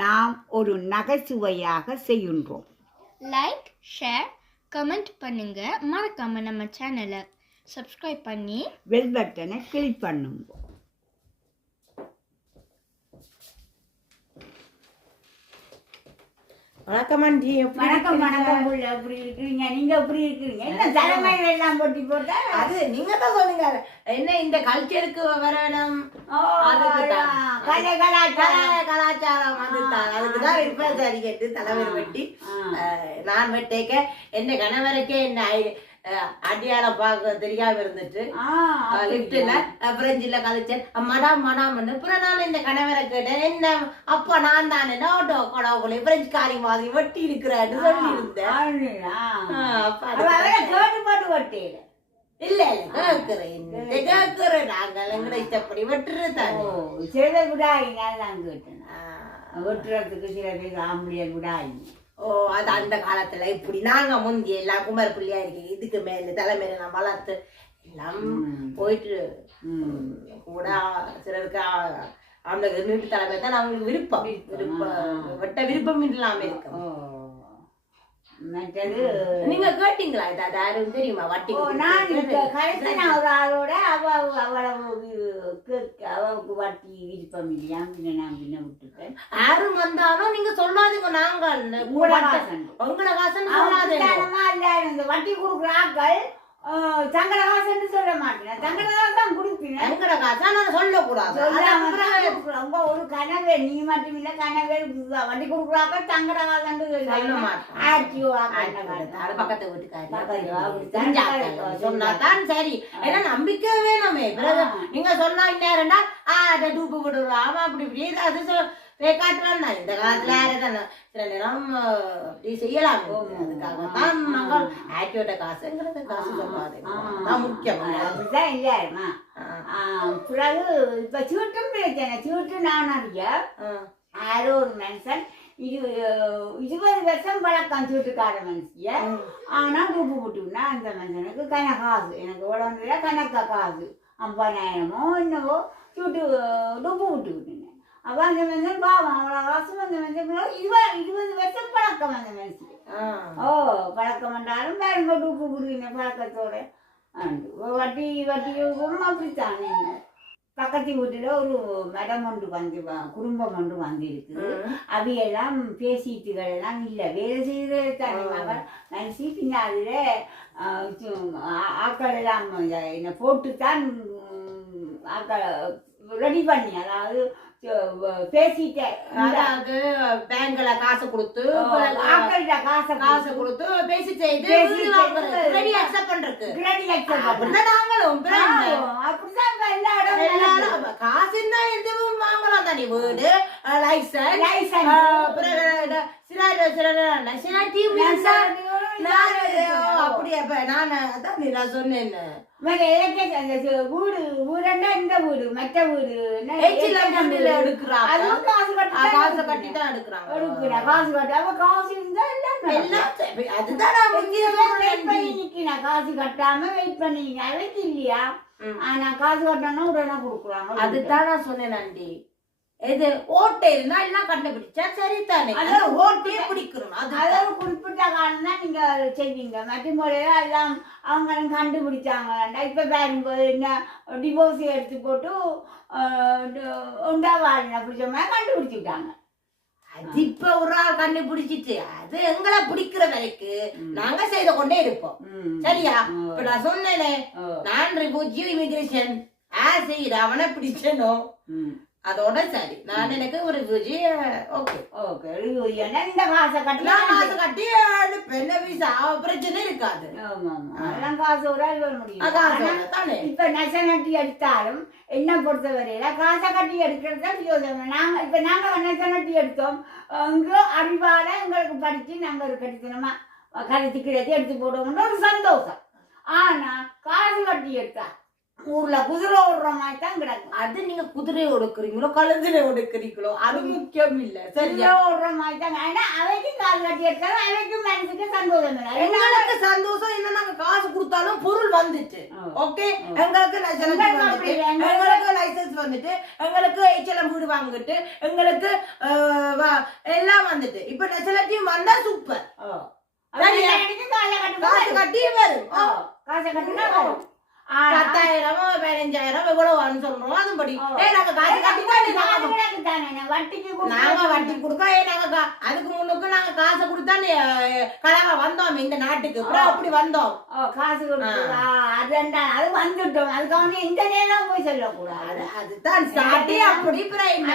நாம் ஒரு நகைச்சுவையாக செய்கின்றோம். லைக், ஷேர், கமெண்ட் பண்ணுங்க. மறக்காம நம்ம சேனலை சப்ஸ்கிரைப் பண்ணி பெல் பட்டனை கிளிக் பண்ணுங்க. வணக்கம் ஆண்டி. வணக்கம் வணக்கம். எப்படி இருக்கிறீங்க? நீங்க எப்படி இருக்கிறீங்க? என்ன தலைமையில எல்லாம் போட்டி போட்டா? அது நீங்க தான் சொன்னீங்க என்ன இந்த கல்ச்சருக்கு வரணும், கலாச்சாரம் அதுக்குதான் இருப்ப சரி கேட்டு தலைவர் வெட்டி நான் வெட்டேக்க என்ன கணவருக்கே என்ன அடியாளம் பார்க்க தெரியாம இருந்துட்டு லிப்ட்ல பிரெஞ்சில கழிச்சேன் மடாம் மடாம்னு. அப்புறம் நான் இந்த கணவரை கேட்டேன், என்ன அப்பா நான் தானே நோட்டோ கடவுளை பிரெஞ்சு காரி மாதிரி வெட்டி இருக்கிறேன்னு சொல்லி இருந்தேன். இல்ல இல்ல கேட்கிறேன் நாங்கள் எங்களை இஷ்டப்படி வெட்டுறதானே. சில விடாயி நான் கேட்டேன், வெட்டுறதுக்கு சில பேர் ஆம்பளிய விடாயி. ஓ அது அந்த காலத்துல இப்படி நாங்க முந்தி எல்லாம் குமர பிள்ளையா இருக்கு இதுக்கு மேல தலைமையில நான் வளர்த்து எல்லாம் போயிட்டு கூட சிலருக்கு அந்த வீட்டு தலைமை தான் அவங்களுக்கு விருப்பம் வெட்ட விருப்பம் இல்லாம இருக்கும். நீங்க கேட்டீங்களா ஏதாவது யாரும் தெரியுமா வட்டி? நான் ஒரு ஆளோட அவளுக்கு வட்டி விருப்பம் இல்லையா நான் பின்ன விட்டுட்டேன். யாரும் வந்தாலும் நீங்க சொல்லாதீங்க, நாங்கள் உங்களை காசு இந்த வட்டி கொடுக்குற ஆக்கள் தங்கட காசு சொல்ல மாட்டேன். தங்கட காசு தான் குடுப்பீங்க. தங்கட காசா நான் சொல்லக்கூடாது. ஒரு கனவே நீ மட்டும் இல்ல கனவே வட்டி கொடுக்குறாக்க தங்கட காசு சொல்ல மாட்டேன். பக்கத்து வீட்டுக்காரி சொன்னாதான் சரி. ஏன்னா நம்பிக்கை வேணுமே. நீங்க சொன்னா இன்னாரண்டா டூப்பு விடுறாம அப்படி இப்படி அது காட்டுறான். இந்த காலத்துல யாரும் சில நேரம் இப்படி செய்யலாம். அதுக்காகத்தான் நாங்கள் ஆக்டிவோட காசுங்கிறது காசு சொல்லாது முக்கியம். அப்படிதான் இல்லையா? பிறகு இப்ப சீட்டும் பிரச்சனை. சீட்டு நான் அறிய யாரோ ஒரு மனுஷன் 20 வருஷம் பழக்கம் சீட்டுக்கார மனுஷிய. ஆனா டூப்பு விட்டுனா அந்த மனுஷனுக்கு கணக்காசு எனக்கு உடம்புல கணக்கா காசு 50,000மோ என்னவோ சீட்டு டூப்பு விட்டு விட்டுனேன். அப்ப அந்த மனுஷன் பாவம் அவ்வளோ காசும் அந்த மனுஷன் 20 வருஷம் பழக்கம் அந்த மனுஷன். பழக்கம் என்றாலும் வேறுங்க டூப்பு குடுவீங்க பழக்கத்தோட வட்டி வட்டியும் அப்படித்தானே. பக்கத்து வீட்டுல ஒரு மேடம் ஒன்று வந்து குடும்பம் ஒன்று வந்திருக்கு. அவையெல்லாம் பேசிட்டுகள் எல்லாம் இல்லை வேலை செய்யறது தானே மகள் நினைச்சு பின்னாடில ஆக்கள் எல்லாம் என்ன போட்டுத்தான் ஆக்கள் ரெடி பண்ணி அதாவது பேசிட்டேன். பேங்க்ல காசு கொடுத்து காசு கொடுத்து பேசி செய்து நாங்களும் காசு எதுவும் வாங்கலாம் தானே. வீடு லைசன்ஸ் அப்படி அப்ப நான் சொன்னேன் வீடு வீடுன்னா இந்த வீடு மற்ற வீடு காசு கட்டி தான் எடுக்கிறாங்க. காசு கட்டாம காசு இருந்தா அதுதான் காசு கட்டாம வெயிட் பண்ணீங்க அவைக்கு இல்லையா? ஆனா காசு கட்டணும் உடனே கொடுக்குறாங்க. அதுதான் நான் சொன்னேன் ஆண்டி. இது ஓட்டை இருந்தா எல்லாம் கண்டுபிடிச்சா சரிதானே. ஓட்டே பிடிக்கணும். அது ஒரு குறிப்பிட்ட காலம் தான் நீங்க செய்வீங்க. மற்ற முறையில எல்லாம் அவங்க கண்டுபிடிச்சாங்க. இப்ப பாருங்க என்ன டிவோர்ஸ் எடுத்து போட்டு உண்டாவாங்க பிடிச்ச மாதிரி கண்டுபிடிச்சுட்டாங்க. அது இப்ப ஒரு ஆள் கண்டுபிடிச்சிட்டு அது எங்களை பிடிக்கிற வரைக்கும் நாங்க செய்து கொண்டே இருப்போம். சரியா? இப்ப நான் சொன்னேனே நான் ரிபூஜியோ இமிகிரேஷன் செய்யற அவனை பிடிச்சனோ அதோட சரி. நான் எனக்கு ஒரு இந்த காசை கட்டி பெண்ண வீசா பிரச்சனை இருக்காது. இப்ப நெசநட்டி எடுத்தாலும் என்ன பொறுத்த வரையில காசை கட்டி எடுக்கிறது யோசனை. நாங்க நெசநட்டி எடுத்தோம் அறிவால எங்களுக்கு படிச்சு நாங்க ஒரு கடித்தனமா கருத்து கிடையாது எடுத்து போடுவோம்னு ஒரு சந்தோஷம். ஆனா காசு கட்டி எடுத்தா ஊர்ல குதிரை ஓடுற மாதிரி தான் கிடக்கும். அது நீங்க குதிரை ஒடுக்குறீங்களோ கழுதுல ஒடுக்குறீங்களோ அது முக்கியம் இல்ல. சரியா? ஓடுற மாதிரி தான். ஆனா அவைக்கு காசு கட்டி எடுத்தாலும் அவைக்கு மனசுக்கு சந்தோஷம் இல்லை. எங்களுக்கு சந்தோஷம் என்ன நாங்க காசு கொடுத்தாலும் பொருள் வந்துட்டு ஓகே எங்களுக்கு லைசன்ஸ் வந்துட்டு எங்களுக்கு HLM வீடு வாங்கிட்டு எங்களுக்கு எல்லாம் வந்துட்டு இப்ப நெசலட்டியும் வந்தா சூப்பர் ஓ அவன் காசை கட்டு காசு கட்டி வரும் காசை கட்டுனா வரும் 10,000 15,000 எவ்வளவு சொல்றோம் அதுபடி நாங்க காசு கட்டி வட்டிக்கு நாங்க வட்டி கொடுக்க நாங்க அதுக்கு முன்னுக்கு நாங்க காசை கொடுத்தா கழக வந்தோம் இந்த நாட்டுக்கு அப்படி வந்தோம் காசு கொடுத்து அது வந்துட்டோம் அதுக்காக இந்த நேரம் போய் சொல்லக்கூடாது அதுதான் ஸ்டார்டே அப்படி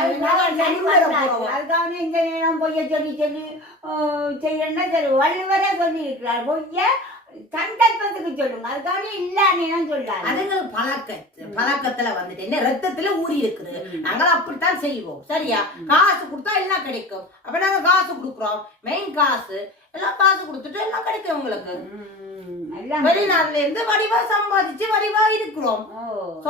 அதுக்காக இந்த நேரம் பொய்ய சொல்லி சொல்லி செய்யணும்னா சரி வள்ளுவரே சொல்லி இருக்கிறார் பொய்ய சந்தர்ப்பத்துக்கு சொல்லுங்க அதுக்காக இல்லன்னு சொல்லாது அதுங்களுக்கு பழக்கத்துல வந்துட்டு என்ன ரத்தத்துல ஊறி இருக்குது நாங்களும் அப்படித்தான் செய்வோம் சரியா காசு கொடுத்தா எல்லாம் கிடைக்கும் அப்ப நாங்க காசு கொடுக்குறோம் மெயின் காசு எல்லாம் காசு கொடுத்துட்டு எல்லாம் கிடைக்கும் உங்களுக்கு வெளிநாட்டுல இருந்து வடிவா சம்பாதிச்சு வடிவா இருக்கிறோம்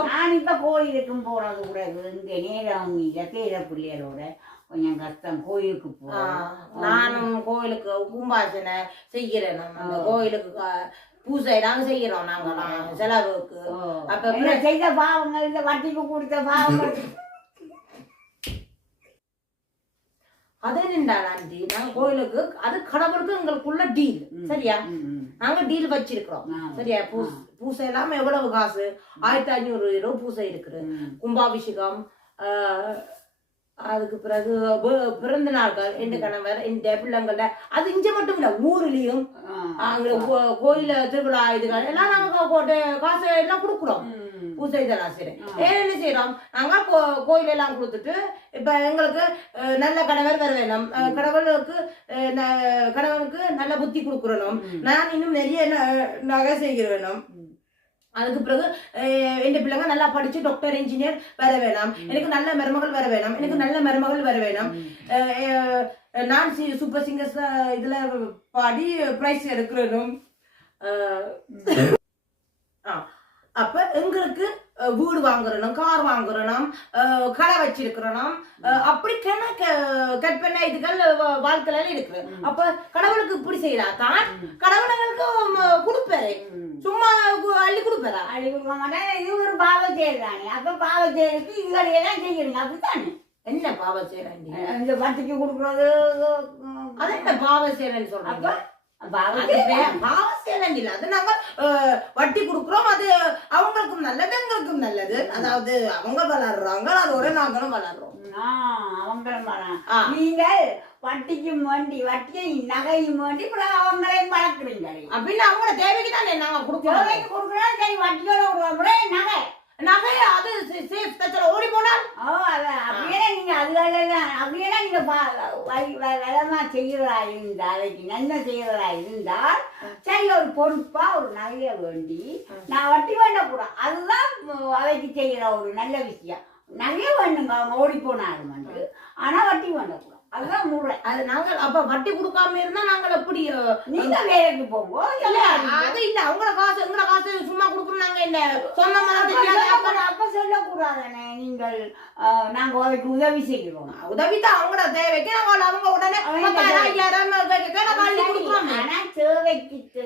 நான் இப்ப கோயிலுக்கும் போறது கூட இங்க நேரம் இல்ல பேர பிள்ளைகளோட கொஞ்சம் கஷ்டம் கோயிலுக்கு போறோம் நானும் கோயிலுக்கு கும்பாசனை செய்கிறேன் நம்ம கோயிலுக்கு பூசை நாங்க செய்யறோம் நாங்கலாம் செலவுக்கு அப்ப செய்த பாவங்கள் இந்த வட்டிக்கு கொடுத்த பாவங்கள் அதே நின்றாண்டி நாங்க கோயிலுக்கு அது கடவுளுக்கு எங்களுக்குள்ள டீல் சரியா நாங்க டீல் வச்சிருக்கிறோம் சரியா பூசை எல்லாம் எவ்வளவு காசு 1500 பூசை இருக்குது கும்பாபிஷேகம் அதுக்கு பிறகு பிறந்த நாட்கள் எந்த கணவர் இந்த பிள்ளைங்கள அது இங்க மட்டும் இல்ல ஊர்லயும் அங்க கோயில திருவிழா இதுகள் எல்லாம் நாங்க காசு எல்லாம் கொடுக்குறோம் பூஜை இதெல்லாம் செய்யறேன் என்ன செய்யறோம் நாங்க கோயில் எல்லாம் கொடுத்துட்டு இப்ப எங்களுக்கு நல்ல கணவர் வர வேணும் கணவனுக்கு நல்ல புத்தி கொடுக்குறணும் நான் இன்னும் நிறைய நகை செய்கிற வேணும் அதுக்கு பிறகு என் பிள்ளைங்க நல்லா படிச்சு டாக்டர் இன்ஜினியர் வர வேணாம் எனக்கு நல்ல மருமகள் வர வேணாம் எனக்கு நல்ல மருமகள் வர வேணாம் நான் சூப்பர் சிங்கர்ஸ் இதுல பாடி பிரைஸ் எடுக்கிறனும் அப்ப எங்களுக்கு வீடு வாங்குறணும் கார் வாங்குறணும் கடை வச்சிருக்கிறோம் அப்படி கற்பனை இதுகள் வாழ்க்கையில இருக்கு அப்ப கடவுளுக்கு இப்படி செய்யறா தான் கடவுளுங்களுக்கு கொடுப்பாரு சும்மா அள்ளி கொடுப்பாரா அள்ளி கொடுக்க மாட்டேன் இது ஒரு பாவ செய்யறானே அப்ப பாவ செய்யறதுக்கு இதுகளையெல்லாம் செய்யறீங்க அப்படித்தானே என்ன பாவ செய்யறாங்க இந்த வட்டிக்கு கொடுக்கறது அது என்ன பாவ செய்யறேன்னு சொல்றாங்க வட்டி கொடுக்குறோம் அது அவங்களுக்கும் நல்லது எங்களுக்கும் நல்லது அதாவது அவங்க வளர்றாங்க அதோட நாங்களும் வளர்றோம் அவங்களும் நீங்கள் வட்டிக்கும் வேண்டி வட்டியும் நகையும் வேண்டி அவங்களையும் வளர்க்குறீங்க அப்படின்னு அவங்களோட தேவைக்கு தானே நாங்க கொடுக்குறோம் சரி வட்டியோட விடுவோம் நகை நகை அது சேஃப் தச்சல ஓடி போனால் அப்படியே நீங்க அதுகளெல்லாம் அப்படியே நீங்க வளமா செய்யறதா இருந்தா அதைக்கு நன்மை செய்யறதா இருந்தால் சரி ஒரு பொறுப்பா ஒரு நகைய வேண்டி நான் வட்டி வேண்டக்கூடாது அதுதான் அவைக்கு செய்யற ஒரு நல்ல விஷயம் நகைய வேண்டுங்க அவங்க ஓடி போனாலும் ஆனா வட்டி வேண்டக்கூடாது அதுதான் முறை அது நாங்கள் அப்ப வட்டி கொடுக்காம இருந்தா நாங்கள் எப்படி நீங்க வேலைக்கு போங்க அது இல்ல அவங்கள காசு எங்களோட காசு சும்மா கொடுக்கணும் நாங்க என்ன சொன்ன அப்ப சொல்லக்கூடாதானே நீங்கள் நாங்க அதுக்கு உதவி செய்கிறோம் உதவி தான் அவங்களோட தேவைக்கு அவங்க உடனே ஆனா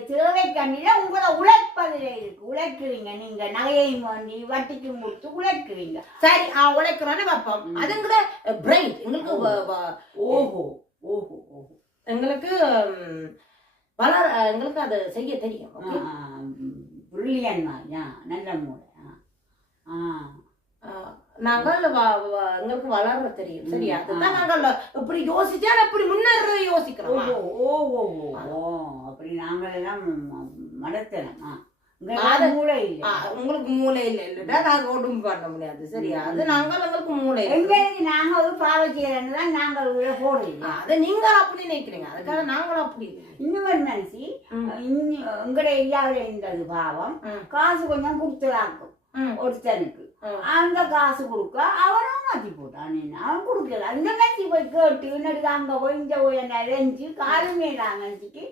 தேவைக்கண்டில உங்களோட உழைப்பதில் இருக்கு உழைக்கிறீங்க நீங்க நகையையும் வேண்டி வட்டிக்கும் கொடுத்து உழைக்கிறீங்க சரி உழைக்கிறோன்னு வைப்போம் அதுங்கிற பிரெயின் எங்களுக்கு ஓஹோ ஓஹோ ஓஹோ எங்களுக்கு எங்களுக்கு அதை செய்ய தெரியும் நல்ல மூளை நாங்கள் எங்களுக்கு வளர தெரியும் சரியா அதுதான் நாங்கள் இப்படி யோசிச்சா இப்படி முன்னேற யோசிக்கிறோம் அப்படி நாங்கள் எல்லாம் மடத்தலாம் உங்களுக்கு மூளை இல்ல நாங்க ஒன்றும் பண்ண முடியாது சரியா அது நாங்கள் எங்களுக்கு மூளை எங்களுக்கு நாங்க ஒரு பாவை செய்யறதுதான் நாங்கள் போடுறீங்க அதை நீங்க அப்படி நினைக்கிறீங்க அதுக்காக நாங்களும் அப்படி இன்னொரு மனசி உங்களோட ஐயாவில இருந்தது பாவம் காசு கொஞ்சம் கொடுத்துடாக்கும் ஒருத்தனுக்கு அந்த காசு கொடுக்க அவனும் மாத்தி போட்டான் அவன் கொடுக்கல அந்த மாதிரி போய் கேட்டு இன்னொரு அங்க போய் இங்க போய் என்ன அலைஞ்சு காலு மேல அலைஞ்சிக்கு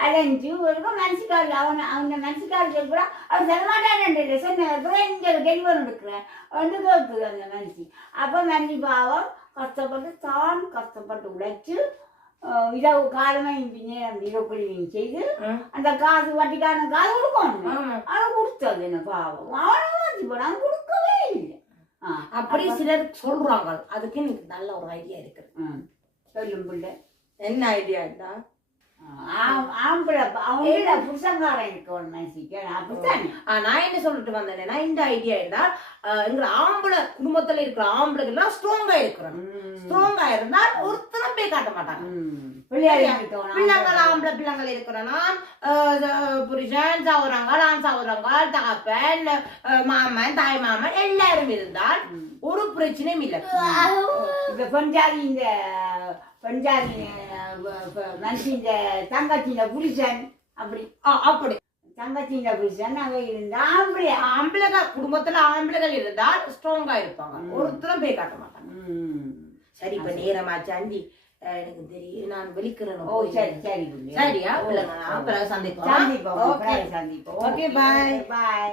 அலைஞ்சு ஒரு மனசுக்காரில் அவன் மனசுக்காரில் கூட அவன் செல்லமாட்டான் சொன்ன இங்க டெலிவரி எடுக்கிறேன் வந்து கேட்குது அந்த மனசு அப்ப மனசு பாவம் கஷ்டப்பட்டு தான் கஷ்டப்பட்டு உழைச்சு இரவு காலமா நேரம் இரவு செய்து அந்த காசு வட்டிக்கான காசு கொடுக்கணும் அவன் கொடுத்தது என்ன பாவம் அவனும் போனான் கொடுக்கவே இல்லை அப்படி சிலர் சொல்றாங்க அதுக்கு எனக்கு நல்ல ஒரு ஐடியா இருக்கு சொல்லும் பிள்ளை என்ன ஐடியாடா? ஆம்பளை அவங்கள புருஷங்காரன் இருக்கணும் மனசிக்க அப்படித்தானே. நான் என்ன சொல்லிட்டு வந்தேன்னா இந்த ஐடியா என்றால் எங்க ஆம்பளை குடும்பத்துல இருக்கிற ஆம்பளைகள்லாம் ஸ்ட்ராங்கா இருக்கிறோம். ஸ்ட்ராங்கா இருந்தால் ஒருத்தரும் போய் காட்ட மாட்டாங்க. பிள்ளைங்கள் ஆம்பளை பிள்ளைங்கள் இருக்கிறோம். நான் புருஷன் சௌரங்கள் ஆண் சௌரங்கள் தகப்பன் மாமன் தாய் மாமன் எல்லாரும் இருந்தால் ஒரு பிரச்சனையும் இல்லை. இப்ப பஞ்சாதி இந்த பஞ்சாதி மனுஷன் தங்கச்சின புருஷன் அப்படி அப்படி தங்கச்சின புருஷன் அங்க இருந்தா ஆம்பளை குடும்பத்துல ஆம்பளைகள் இருந்தால் ஸ்ட்ராங்கா இருப்பாங்க. ஒருத்தரும் போய் காட்ட மாட்டாங்க. சரி இப்ப நேரமாச்சு அண்டி எனக்கு தெரியும் நான் வெளிக்கிறேன். சரி சரி சரியா பிள்ளைங்க அப்புறம் சந்திப்போம். சந்திப்போம். ஓகே பாய் பாய்.